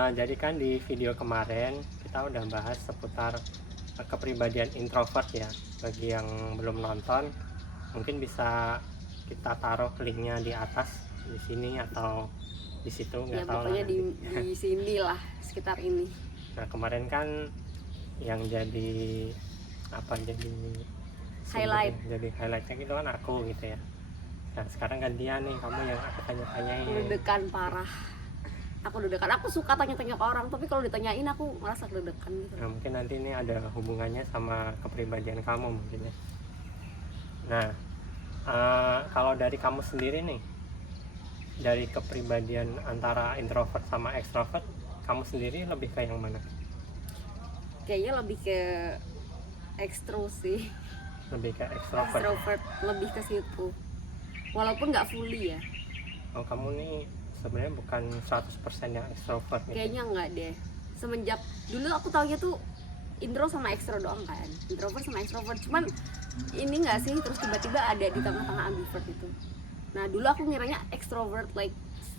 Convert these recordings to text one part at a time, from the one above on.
Nah, jadi kan di video kemarin kita udah bahas seputar kepribadian introvert ya. Bagi yang belum nonton, mungkin bisa kita taruh linknya di atas di sini atau di situ, Ya nggak tahu lah pokoknya nanti. di sini lah, sekitar ini. Nah, kemarin kan yang jadi Highlight. jadi highlightnya gitu kan aku gitu ya. Nah, sekarang gantian nih, kamu yang aku tanya-tanyain. Deg-degan parah. Aku deg-degan. Aku suka tanya-tanya ke orang, tapi kalau ditanyain aku merasa deg-degan gitu. Nah, mungkin nanti ini ada hubungannya sama kepribadian kamu mungkin ya. Nah, kalau dari kamu sendiri nih, dari kepribadian antara introvert sama extrovert, kamu sendiri lebih ke yang mana? Kayaknya lebih ke ekstro sih. Lebih ke extrovert. Extrovert, lebih ke situ. Walaupun nggak fully ya. Oh, kamu nih sebenarnya bukan 100% yang extrovert nih. Kayaknya nggak deh. Semenjak dulu aku taunya tuh intro sama ekstro doang kan, introvert sama extrovert. Cuman ini nggak sih, terus tiba-tiba ada di tengah-tengah ambivert itu. Nah dulu aku ngiranya extrovert like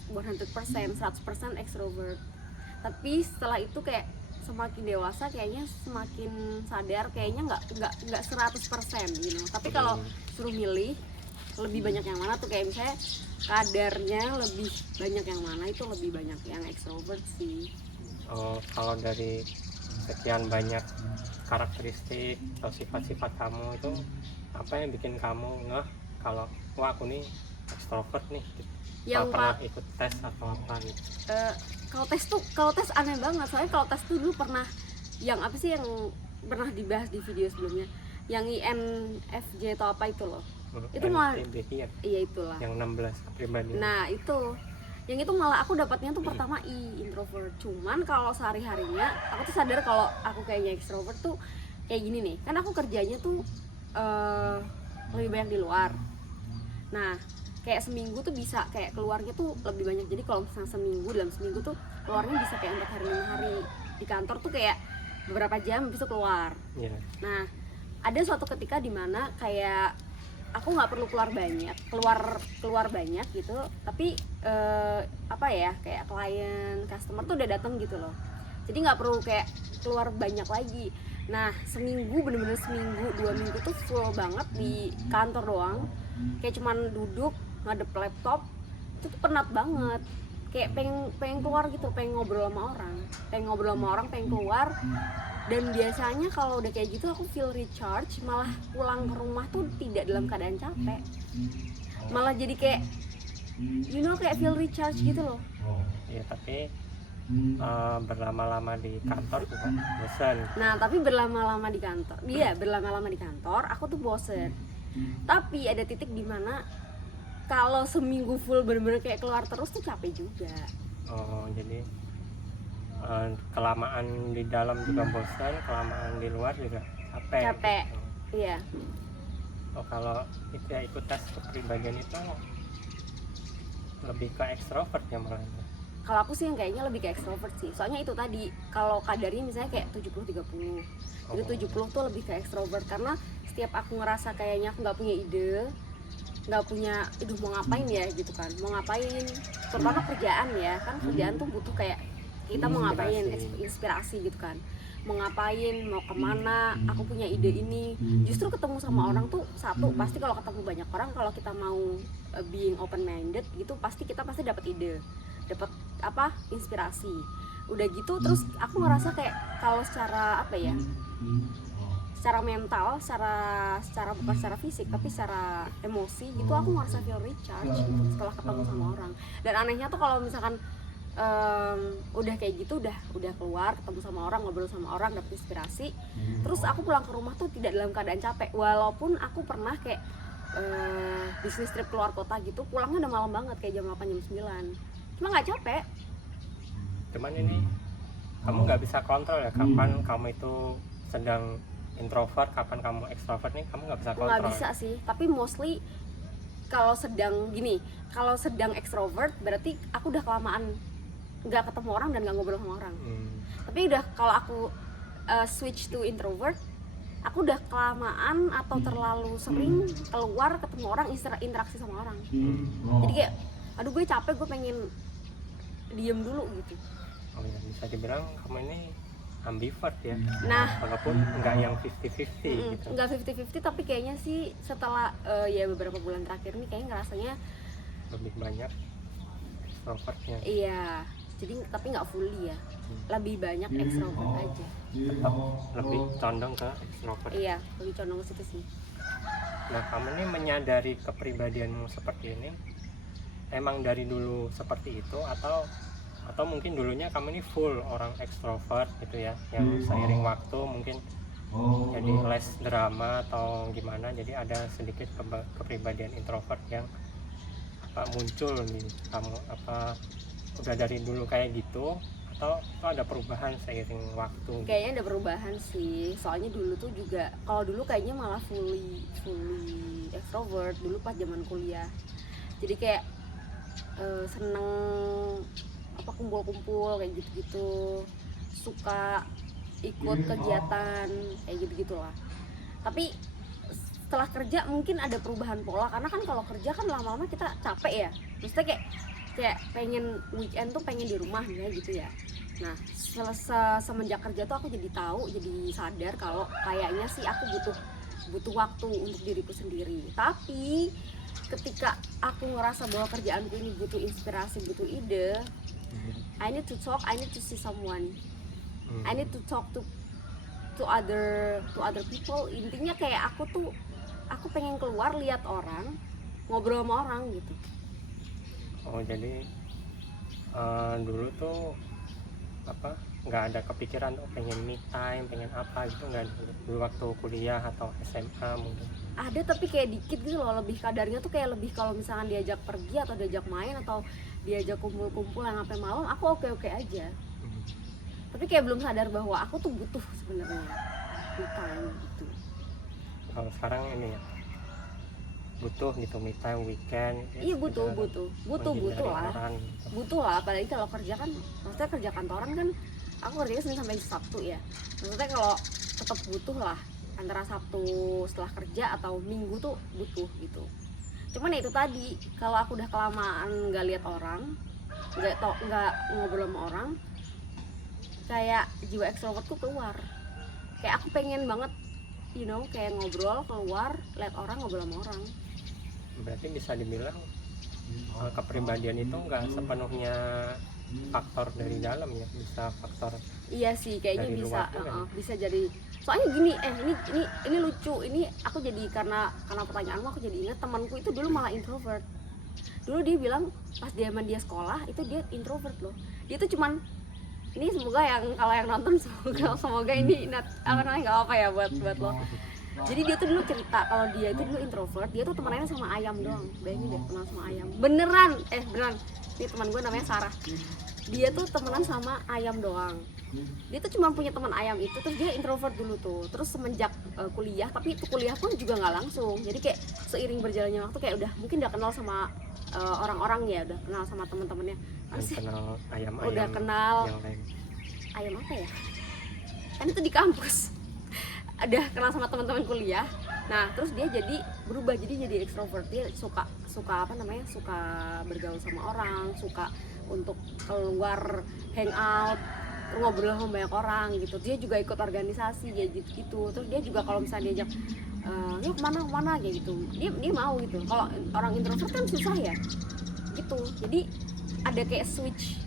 100%, 100% extrovert. Tapi setelah itu kayak semakin dewasa kayaknya semakin sadar kayaknya nggak 100% gitu. Tapi kalau suruh milih lebih banyak yang mana tuh, kayak misalnya kadarnya lebih banyak yang mana, itu lebih banyak yang extrovert sih. Oh, kalau dari sekian banyak karakteristik atau sifat-sifat kamu itu, apa yang bikin kamu ngeh kalau wah aku nih extrovert nih gitu? Yang pernah ikut tes atau apa gitu? Kalau tes aneh banget, soalnya kalau tes tuh dulu pernah yang apa sih yang pernah dibahas di video sebelumnya, yang INFJ atau apa itu loh. Itu malah ya? iya itulah Yang 16 kepribadian. nah itu yang itu malah aku dapatnya tuh pertama introvert. Cuman kalau sehari-harinya aku tuh sadar kalau aku kayaknya extrovert tuh kayak gini nih, kan aku kerjanya tuh lebih banyak di luar. Nah kayak seminggu tuh bisa kayak keluarnya tuh lebih banyak. Jadi kalau misalnya dalam seminggu tuh keluarnya bisa kayak 4 hari 5 hari. Di kantor tuh kayak beberapa jam bisa keluar. Nah ada suatu ketika dimana kayak aku nggak perlu keluar banyak gitu, tapi apa ya, kayak klien customer tuh udah datang gitu loh, jadi nggak perlu kayak keluar banyak lagi. Nah seminggu, bener-bener seminggu 2 minggu tuh full banget di kantor doang, kayak cuman duduk ngadep laptop. Itu tuh penat banget, kayak pengen keluar gitu, pengen ngobrol sama orang, pengen keluar. Dan biasanya kalau udah kayak gitu aku feel recharge, malah pulang ke rumah tuh tidak dalam keadaan capek, malah jadi kayak kayak feel recharge gitu loh. Iya, tapi berlama-lama di kantor juga bosan. Nah tapi berlama-lama di kantor aku tuh bosen. Tapi ada titik dimana kalau seminggu full bener-bener kayak keluar terus tuh capek juga. Oh, jadi kelamaan di dalam juga bosan, kelamaan di luar juga capek. Gitu. Iya. Oh, kalau itu ya ikut tes kepribadian itu lebih ke ekstrovert ya malah. Kalau aku sih yang kayaknya lebih ke extrovert sih. Soalnya itu tadi, kalau kadarnya misalnya kayak 70-30. Jadi 70 tuh lebih ke extrovert, karena setiap aku ngerasa kayaknya aku nggak punya ide, nggak punya mau ngapain ya gitu kan, mau ngapain, terutama kerjaan ya kan, kerjaan tuh butuh kayak kita mau ngapain, inspirasi gitu kan, mau ngapain, mau kemana, aku punya ide ini. Justru ketemu sama orang tuh satu, pasti kalau ketemu banyak orang, kalau kita mau being open minded gitu, kita pasti dapat ide, dapat inspirasi. Udah gitu terus aku ngerasa kayak kalau secara apa ya, secara mental, secara bukan secara fisik tapi secara emosi gitu, aku ngerasa feel recharge gitu setelah ketemu sama orang. Dan anehnya tuh kalau misalkan udah kayak gitu, udah keluar ketemu sama orang, ngobrol sama orang, dapet inspirasi, terus aku pulang ke rumah tuh tidak dalam keadaan capek. Walaupun aku pernah kayak bisnis trip keluar kota gitu, pulangnya udah malam banget kayak jam 8 jam 9, cuma nggak capek. Cuman ini kamu nggak bisa kontrol ya kapan kamu itu sedang introvert, kapan kamu extrovert nih, kamu nggak bisa kontrol. Nggak bisa sih, tapi mostly kalau sedang extrovert berarti aku udah kelamaan nggak ketemu orang dan nggak ngobrol sama orang. Tapi udah kalau aku switch to introvert, aku udah kelamaan atau terlalu sering keluar ketemu orang, interaksi sama orang. Jadi kayak aduh gue capek, gue pengen diem dulu gitu. Oh ya, bisa dibilang kamu ini ambivert ya, Nah, walaupun nggak yang 50-50 gitu. nggak 50-50 tapi kayaknya sih setelah ya beberapa bulan terakhir nih kayaknya ngerasanya Lebih banyak extrovertnya, iya, jadi tapi nggak fully ya, lebih banyak extrovert aja. tetap lebih condong ke extrovert. Iya, lebih condong ke situ sih. Nah, kamu ini menyadari kepribadianmu seperti ini emang dari dulu seperti itu, atau mungkin dulunya kamu ini full orang ekstrovert gitu ya, yang seiring waktu mungkin jadi less drama atau gimana, jadi ada sedikit kepribadian introvert yang muncul di kamu, apa udah dari dulu kayak gitu atau ada perubahan seiring waktu gitu? Kayaknya ada perubahan sih, soalnya dulu tuh juga kalau dulu kayaknya malah fully extrovert dulu pas zaman kuliah, jadi kayak seneng apa kumpul-kumpul kayak gitu-gitu, suka ikut kegiatan kayak gitu-gitulah. Tapi setelah kerja mungkin ada perubahan pola, karena kan kalau kerja kan lama-lama kita capek ya, maksudnya kayak pengen weekend tuh pengen di rumah gitu ya. Nah, semenjak kerja tuh aku jadi tahu, jadi sadar kalau kayaknya sih aku butuh waktu untuk diriku sendiri. Tapi ketika aku ngerasa bahwa kerjaanku ini butuh inspirasi, butuh ide, I need to talk, I need to see someone, I need to talk to other people. Intinya kayak aku pengen keluar, lihat orang, ngobrol sama orang gitu. Oh, jadi dulu tuh apa nggak ada kepikiran pengen me time, pengen apa gitu, nggak ada dulu waktu kuliah atau SMA mungkin? Ada tapi kayak dikit gitu loh, lebih kadarnya tuh kayak lebih kalau misalkan diajak pergi atau diajak main atau diajak kumpul-kumpul yang sampai malam, aku oke aja. Tapi kayak belum sadar bahwa aku tuh butuh sebenarnya me time gitu. Kalau sekarang ini ya butuh gitu me time weekend. Iya butuh lah, Orang, gitu. butuh lah, apalagi kalau kerja kan, maksudnya kerja kantoran kan, aku kerjanya Senin sampai Sabtu ya, maksudnya kalau tetap butuh lah antara Sabtu setelah kerja atau Minggu tuh butuh gitu. Cuman ya itu tadi, kalau aku udah kelamaan nggak lihat orang, nggak ngobrol sama orang, kayak jiwa ekstrovert tuh keluar. Kayak aku pengen banget, kayak ngobrol, keluar, lihat orang, ngobrol sama orang. Berarti bisa dibilang kepribadian itu nggak sepenuhnya faktor dari dalam ya, bisa faktor Iya sih, kayaknya dari bisa, luar juga. bisa jadi. Soalnya gini, ini lucu, ini aku jadi karena pertanyaanmu aku jadi ingat temanku itu dulu malah introvert. Dulu dia bilang pas dia sekolah itu dia introvert loh. Dia tuh cuman, ini semoga kalau yang nonton semoga ini nggak apa ya buat lo. Jadi dia tuh dulu cerita kalau dia itu dulu introvert, dia tuh temenannya sama ayam doang. Bayangin deh, kenal sama ayam. Beneran. Ini teman gue namanya Sarah. Dia tuh temenan sama ayam doang. Dia tuh cuma punya teman ayam itu, terus dia introvert dulu tuh. Terus semenjak kuliah, tapi itu kuliah pun juga nggak langsung. Jadi kayak seiring berjalannya waktu kayak udah kenal sama orang-orang ya, udah kenal sama teman-temannya. Kenal ayam-ayam. Udah kenal yang lain. Ayam apa ya? Kan itu di kampus. Udah kenal sama teman-teman kuliah. Nah, terus dia berubah jadi extrovert. Dia suka suka bergaul sama orang, suka untuk keluar hangout, ngobrol sama banyak orang gitu. Dia juga ikut organisasi kayak gitu. Terus dia juga kalau misalnya diajak yuk kemana kayak gitu, dia mau gitu. Kalau orang introvert kan susah ya gitu. Jadi ada kayak switch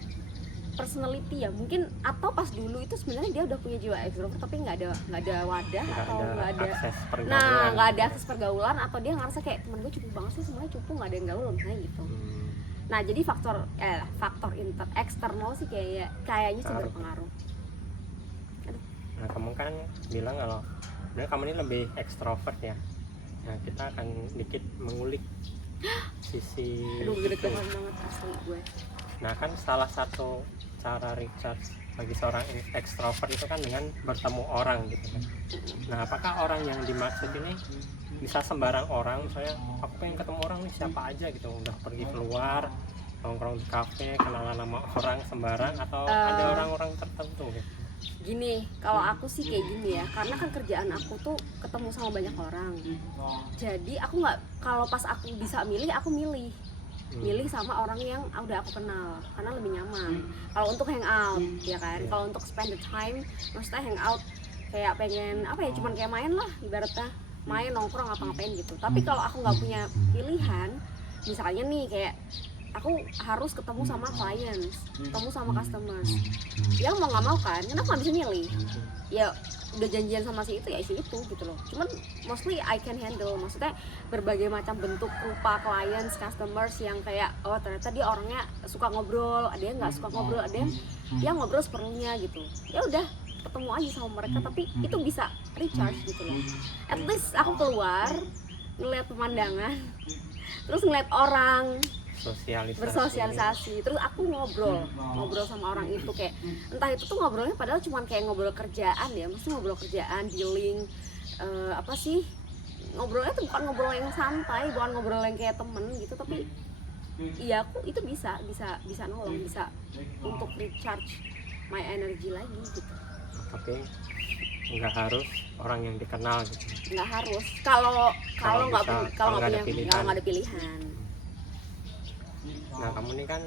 personality ya mungkin, atau pas dulu itu sebenarnya dia udah punya jiwa ekstrovert tapi nggak ada wadah, atau nggak ada akses pergaulan. Nah, nggak ada akses pergaulan, atau dia ngerasa kayak temen gue cukup banget sih, semuanya cukup, nggak ada yang gaul misalnya gitu. Nah, jadi faktor eksternal sih kayaknya sih berpengaruh. Nah, kamu kan bilang kalau sebenarnya kamu ini lebih ekstrovert ya. Nah, kita akan dikit mengulik sisi Gede banget asli gue. Nah, kan salah satu cara recharge bagi seorang ekstrovert itu kan dengan bertemu orang gitu kan. Nah, apakah orang yang dimaksud ini bisa sembarang orang, misalnya aku pengen ketemu orang nih siapa aja gitu, udah pergi keluar nongkrong di kafe, kenalan sama orang sembarang, atau ada orang-orang tertentu gitu? Gini, kalau aku sih kayak gini ya, karena kan kerjaan aku tuh ketemu sama banyak orang. Jadi aku nggak, kalau pas aku bisa milih, aku milih. milih sama orang yang udah aku kenal karena lebih nyaman. Kalau untuk hangout ya kan, kalau untuk spend the time maksudnya hangout kayak pengen apa ya, cuman kayak main lah ibaratnya, main nongkrong apa-ngapain gitu. Tapi kalau aku nggak punya pilihan, misalnya nih kayak aku harus ketemu sama clients, ketemu sama customers, ya mau nggak mau kan aku nggak bisa milih, ya udah janjian sama si itu ya si itu gitu loh. Cuman mostly I can handle, maksudnya berbagai macam bentuk rupa clients, customers yang kayak oh ternyata dia orangnya suka ngobrol, ada yang nggak suka ngobrol, ada yang ngobrol seperlunya gitu. Ya udah ketemu aja sama mereka, tapi itu bisa recharge gitu loh. At least aku keluar ngeliat pemandangan, terus ngeliat orang, bersosialisasi, terus aku ngobrol sama orang itu, kayak entah itu tuh ngobrolnya padahal cuma kayak ngobrol kerjaan ya, mesti ngobrol kerjaan, dealing apa sih, ngobrolnya tuh bukan ngobrol yang santai, bukan ngobrol yang kayak temen gitu, tapi iya aku itu bisa nolong, bisa untuk recharge my energy lagi gitu. Tapi nggak harus orang yang dikenal gitu. Nggak harus, kalau nggak ada pilihan. Nah kamu ini kan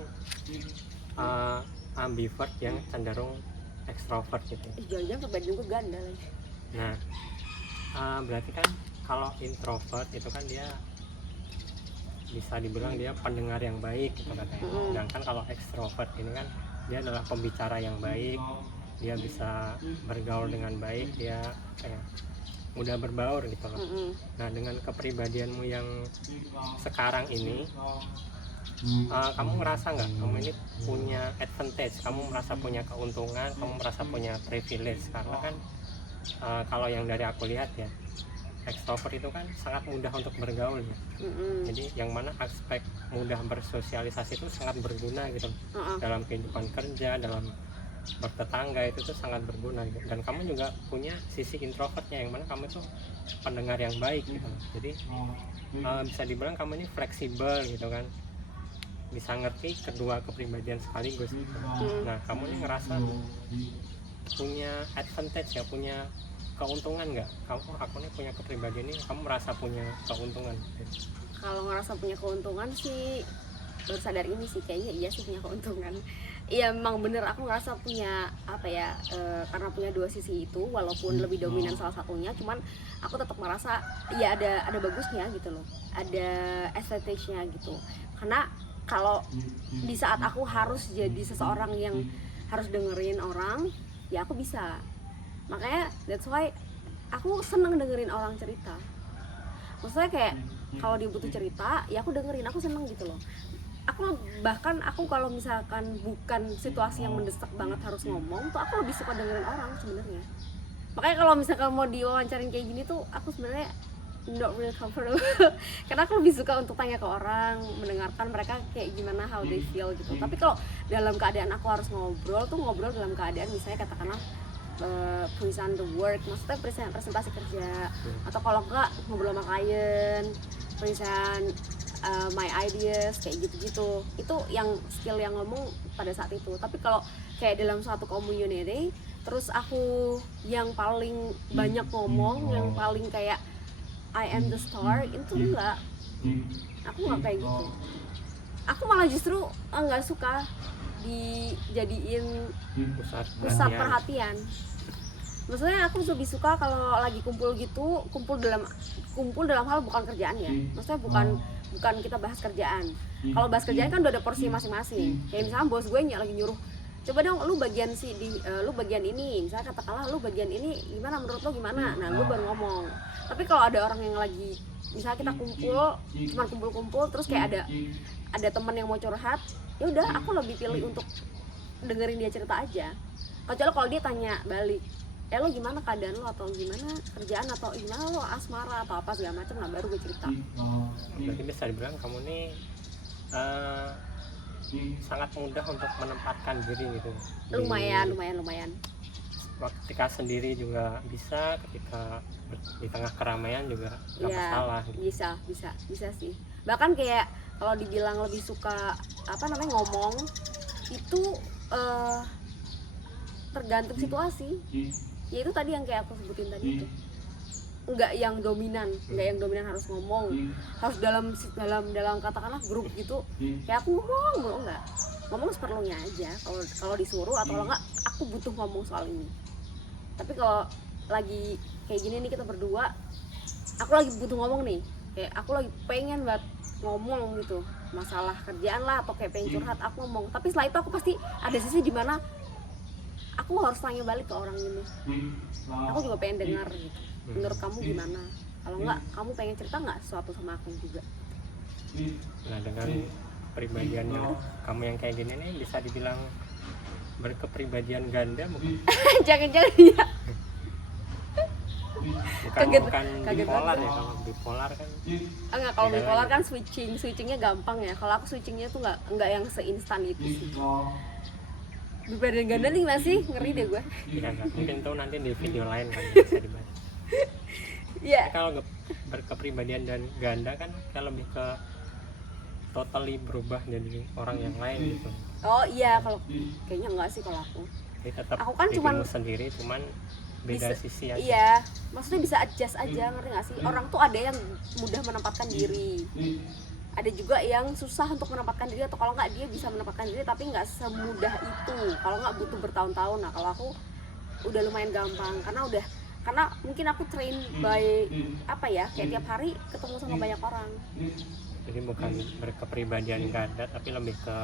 ambivert yang cenderung ekstrovert gitu. Jangan-jangan kebagian gue ganda lagi. Nah berarti kan kalau introvert itu kan dia bisa dibilang dia pendengar yang baik gitu katanya. Sedangkan kalau ekstrovert ini kan dia adalah pembicara yang baik, dia bisa bergaul dengan baik, dia kayak mudah berbaur gitu loh. Nah dengan kepribadianmu yang sekarang ini, kamu merasa nggak kamu ini punya advantage, kamu merasa punya keuntungan, kamu merasa punya privilege? Karena kan kalau yang dari aku lihat ya, ekstrovert itu kan sangat mudah untuk bergaul ya. Jadi yang mana aspek mudah bersosialisasi itu sangat berguna gitu dalam kehidupan kerja, dalam bertetangga, itu tuh sangat berguna gitu. Dan kamu juga punya sisi introvertnya yang mana kamu tuh pendengar yang baik gitu. Jadi bisa dibilang kamu ini fleksibel gitu kan, bisa ngerti kedua kepribadian sekaligus gitu. Nah kamu ini ngerasa punya advantage ya, punya keuntungan nggak? Aku ini punya kepribadian ini, kamu merasa punya keuntungan gitu? Kalau ngerasa punya keuntungan sih baru sadar ini sih, kayaknya iya sih punya keuntungan. Iya memang bener, aku ngerasa punya apa ya, karena punya dua sisi itu, walaupun lebih dominan salah satunya, cuman aku tetap merasa ya ada bagusnya gitu loh, ada estetiknya gitu. Karena kalau di saat aku harus jadi seseorang yang harus dengerin orang, ya aku bisa. Makanya that's why aku seneng dengerin orang cerita. Maksudnya kayak kalau dia butuh cerita, ya aku dengerin, aku seneng gitu loh. Aku kalau misalkan bukan situasi yang mendesak banget harus ngomong tuh, aku lebih suka dengerin orang sebenarnya. Makanya kalau misalkan mau diwawancarin kayak gini tuh, aku sebenarnya not really comfortable karena aku lebih suka untuk tanya ke orang, mendengarkan mereka kayak gimana, how they feel gitu. Tapi kalau dalam keadaan aku harus ngobrol tuh, ngobrol dalam keadaan misalnya katakanlah present the work, maksudnya presentasi kerja, atau kalau enggak ngobrol sama klien, present my ideas kayak gitu-gitu. Itu yang skill yang ngomong pada saat itu. Tapi kalau kayak dalam suatu community, terus aku yang paling banyak ngomong, yang paling kayak I am the star, itu enggak. Aku nggak kayak gitu. Aku malah justru nggak suka dijadiin pusat perhatian. Maksudnya aku lebih suka kalau lagi kumpul gitu, kumpul dalam hal bukan kerjaan ya. Maksudnya bukan kita bahas kerjaan. Kalau bahas kerjaan kan udah ada porsi masing-masing. Kayak misalnya bos gue lagi nyuruh, coba dong lu bagian lu bagian ini, misalnya katakanlah lu bagian ini, gimana menurut lu gimana? Nah gue baru ngomong. Tapi kalau ada orang yang lagi, misalnya kita cuma kumpul terus kayak ada teman yang mau curhat, ya udah aku lebih pilih untuk dengerin dia cerita aja. Kecuali kalau dia tanya balik, lo gimana keadaan lo, atau gimana kerjaan, atau gimana lo asmara atau apa segala macam, nah baru gue cerita. Berarti bisa dibilang kamu nih sangat mudah untuk menempatkan diri gitu. Lumayan. Ketika sendiri juga bisa, ketika di tengah keramaian juga nggak masalah gitu. Bisa sih. Bahkan kayak kalau dibilang lebih suka ngomong itu tergantung situasi. Ya itu tadi yang kayak aku sebutin tadi itu. nggak yang dominan, harus ngomong, harus dalam katakanlah grup gitu, kayak aku ngomong mulu, nggak, ngomong seperlunya aja kalau disuruh, atau kalau nggak aku butuh ngomong soal ini. Tapi kalau lagi kayak gini nih kita berdua, aku lagi butuh ngomong nih, kayak aku lagi pengen banget ngomong gitu, masalah kerjaan lah atau kayak pengen curhat, aku ngomong. Tapi setelah itu aku pasti ada sisi dimana aku harus tanya balik ke orang ini, aku juga pengen dengar gitu, menurut kamu gimana, kalau enggak kamu pengen cerita nggak sesuatu sama aku juga. Nah, dengan kepribadiannya kamu yang kayak gini nih, bisa dibilang berkepribadian ganda mungkin. Jangan-jangan ya. Bukan bipolar ya, kalau bipolar kan. Enggak, kalau bipolar kan switchingnya gampang ya. Kalau aku switchingnya tuh enggak yang seinstan itu sih. Kepribadian ganda nih masih ngeri deh gue. Iya, mungkin tuh nanti di video lain kan bisa dibahas. Iya. Kalau berkepribadian dan ganda kan lebih ke totally berubah jadi orang yang lain gitu. Oh iya, kalau kayaknya enggak sih kalau aku. Jadi tetap aku kan cuman sendiri, cuman beda sisi aja. Iya, maksudnya bisa adjust aja, ngerti nggak sih? Orang tuh ada yang mudah menempatkan diri, ada juga yang susah untuk menempatkan diri, atau kalau nggak dia bisa menempatkan diri tapi nggak semudah itu, kalau nggak butuh bertahun-tahun. Nah kalau aku udah lumayan gampang, karena mungkin aku train by kayak tiap hari ketemu sama banyak orang. Jadi bukan berkepribadian ganda, tapi lebih ke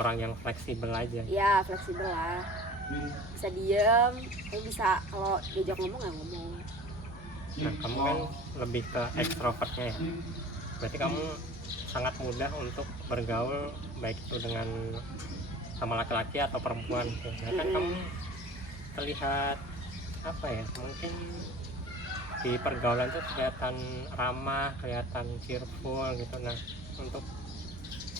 orang yang fleksibel aja. Ya fleksibel lah, bisa diem, tapi bisa kalau diajak ngomong ya ngomong. Nah kamu kan lebih ke ekstrovertnya ya, berarti kamu sangat mudah untuk bergaul, baik itu dengan sama laki-laki atau perempuan. Nah kan kamu terlihat mungkin di pergaulan tuh kelihatan ramah, kelihatan cheerful gitu. Nah untuk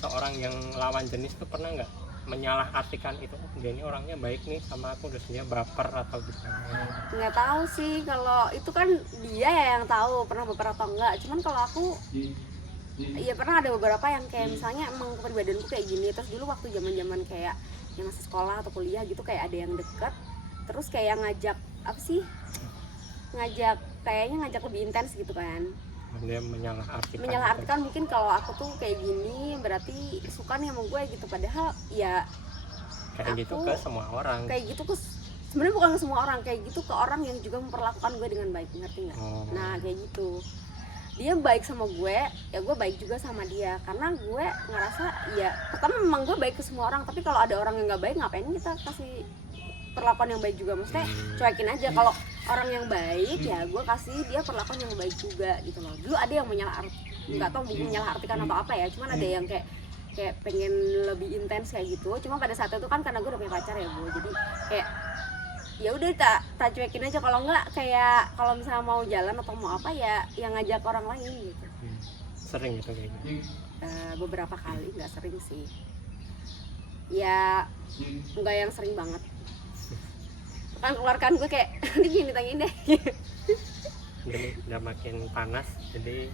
seorang yang lawan jenis tuh pernah nggak menyalahartikan itu, dia ini orangnya baik nih sama aku, terus dia baper atau gimana? Nggak tahu sih, kalau itu kan dia ya yang tahu pernah baper atau enggak. Cuman kalau aku ya pernah ada beberapa yang kayak misalnya emang kepribadianku kayak gini, terus dulu waktu zaman kayak yang masih sekolah atau kuliah gitu, kayak ada yang deket terus kayak ngajak ngajak lebih intens gitu kan. Dia menyalahartikan gitu. Mungkin kalau aku tuh kayak gini berarti suka nih sama gue gitu, padahal ya kayak gitu ke semua orang. Kayak gitu sebenarnya bukan ke semua orang, kayak gitu ke orang yang juga memperlakukan gue dengan baik, ngerti nggak? Nah kayak gitu, dia baik sama gue, ya gue baik juga sama dia, karena gue ngerasa ya pertama memang gue baik ke semua orang, tapi kalau ada orang yang nggak baik ngapain kita kasih perlakuan yang baik juga, maksudnya cuekin aja. Kalau orang yang baik ya gue kasih dia perlakuan yang baik juga gitu loh. Dulu ada yang nggak tahu mungkin menyalahartikan atau apa ya, cuman ada yang kayak pengen lebih intens kayak gitu. Cuma pada saat itu kan karena gue udah punya pacar ya gue, jadi kayak ya udah tak cuekin aja. Kalau nggak kayak kalau misalnya mau jalan atau mau apa ya yang ngajak orang lain gitu. Sering gitu kayak gitu? Beberapa kali, nggak sering sih ya, nggak yang sering banget kan. Keluarkan gue kayak ini gini tanyain deh. Jadi udah makin panas, jadi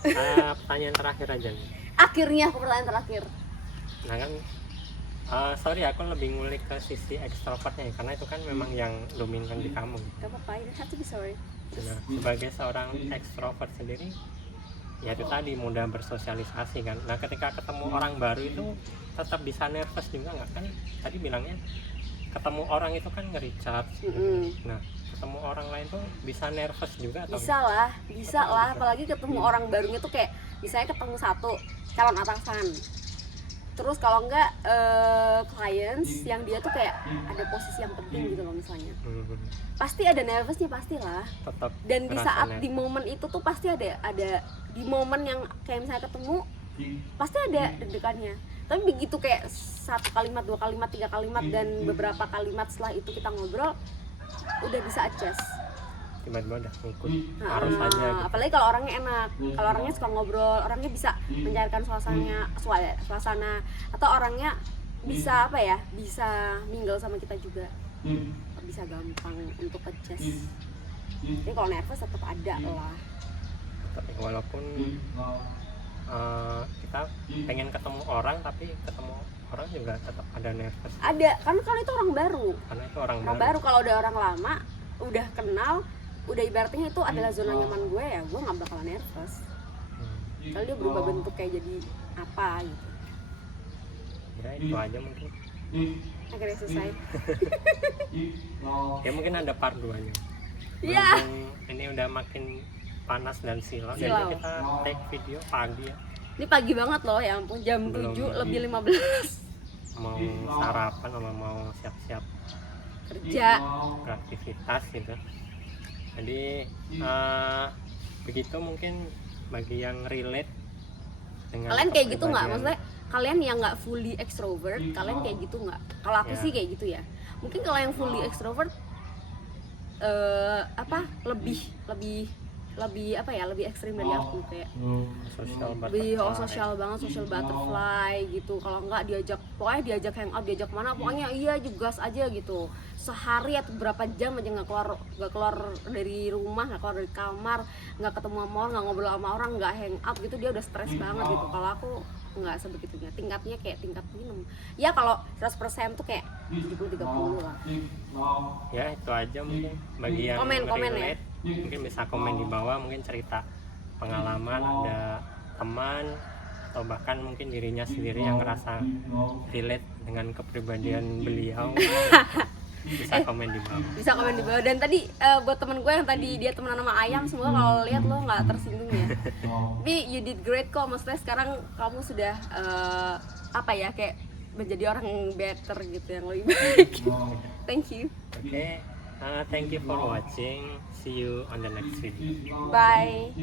pertanyaan terakhir aja nih. Akhirnya aku pertanyaan terakhir. Nah kan sorry aku lebih ngulik ke sisi ekstrovertnya ya, karena itu kan memang yang dominan di kamu. Gak apa-apa, you don't have to be sorry. Nah, sebagai seorang ekstrovert sendiri ya itu tadi mudah bersosialisasi kan. Nah ketika ketemu orang baru itu tetap bisa nervous juga nggak? Kan tadi bilangnya ketemu orang itu kan nge-recharge gitu. Nah ketemu orang lain tuh bisa nervous juga atau bisa lah, apalagi ketemu orang barunya tuh kayak misalnya ketemu satu calon atasan, terus kalau enggak clients yang dia tuh kayak ada posisi yang penting gitu loh misalnya, pasti ada nervousnya pastilah. tetap. Dan di saat di momen itu tuh pasti ada di momen yang kayak misalnya ketemu pasti ada deg-degannya. Tapi begitu kayak 1 kalimat, 2 kalimat, 3 kalimat dan beberapa kalimat setelah itu kita ngobrol udah bisa adjust. Tiba-tiba udah ngikut arus aja gitu. Apalagi kalau orangnya enak, kalau orangnya suka ngobrol, orangnya bisa mencairkan suasana, atau orangnya bisa bisa mingle sama kita juga, bisa gampang untuk adjust. Jadi kalau nervous tetap ada lah. Tapi walaupun kita pengen ketemu orang, tapi ketemu orang juga tetap ada nervous. Ada, karena itu orang baru. Karena itu orang baru. Kalau udah orang lama, udah kenal, udah ibaratnya itu adalah zona nyaman gue ya gue nggak bakalan nervous. Kalau dia berubah bentuk kayak jadi apa gitu. Ya itu aja mungkin. Akhirnya selesai. Ya mungkin ada part 2-nya. Iya. Ini udah makin panas dan silau. Jadi Silau. kita take video pagi ya. Ini pagi banget loh ya ampun, jam Belum. 7:15 Mau sarapan sama mau siap-siap kerja. beraktivitas gitu. Jadi begitu mungkin bagi yang relate dengan Kalian kayak gitu nggak? kepribadian- Maksudnya kalian yang nggak fully extrovert, kalian kayak gitu nggak? Kalau aku Ya. sih kayak gitu ya. Mungkin kalau yang fully extrovert lebih apa ya, lebih ekstrim dari aku kayak social lebih butterfly. sosial banget, social butterfly gitu. Kalau nggak pokoknya diajak hangout, diajak mana pokoknya iya gas aja gitu. Sehari atau berapa jam aja nggak keluar dari rumah, nggak keluar dari kamar, nggak ketemu sama orang, nggak ngobrol sama orang, nggak hangout gitu, dia udah stres banget gitu. Kalau aku nggak sebegitunya, tingkatnya kayak tingkat minum ya. Kalau 100% tuh kayak 70-30 lah. Ya itu aja mungkin bagi yang Komen ya. relate, mungkin bisa komen di bawah, mungkin cerita pengalaman ada teman atau bahkan mungkin dirinya sendiri yang ngerasa relate dengan kepribadian beliau. Bisa komen di bawah. Bisa komen di bawah. Dan tadi buat temen gue yang tadi dia temenan sama Ayang, semoga kalau lihat lo nggak tersinggung ya. Tapi you did great kok, maksudnya sekarang kamu sudah apa ya, kayak menjadi orang yang better gitu, yang lebih baik. Thank you. Oke, thank you for watching. See you on the next video. Bye.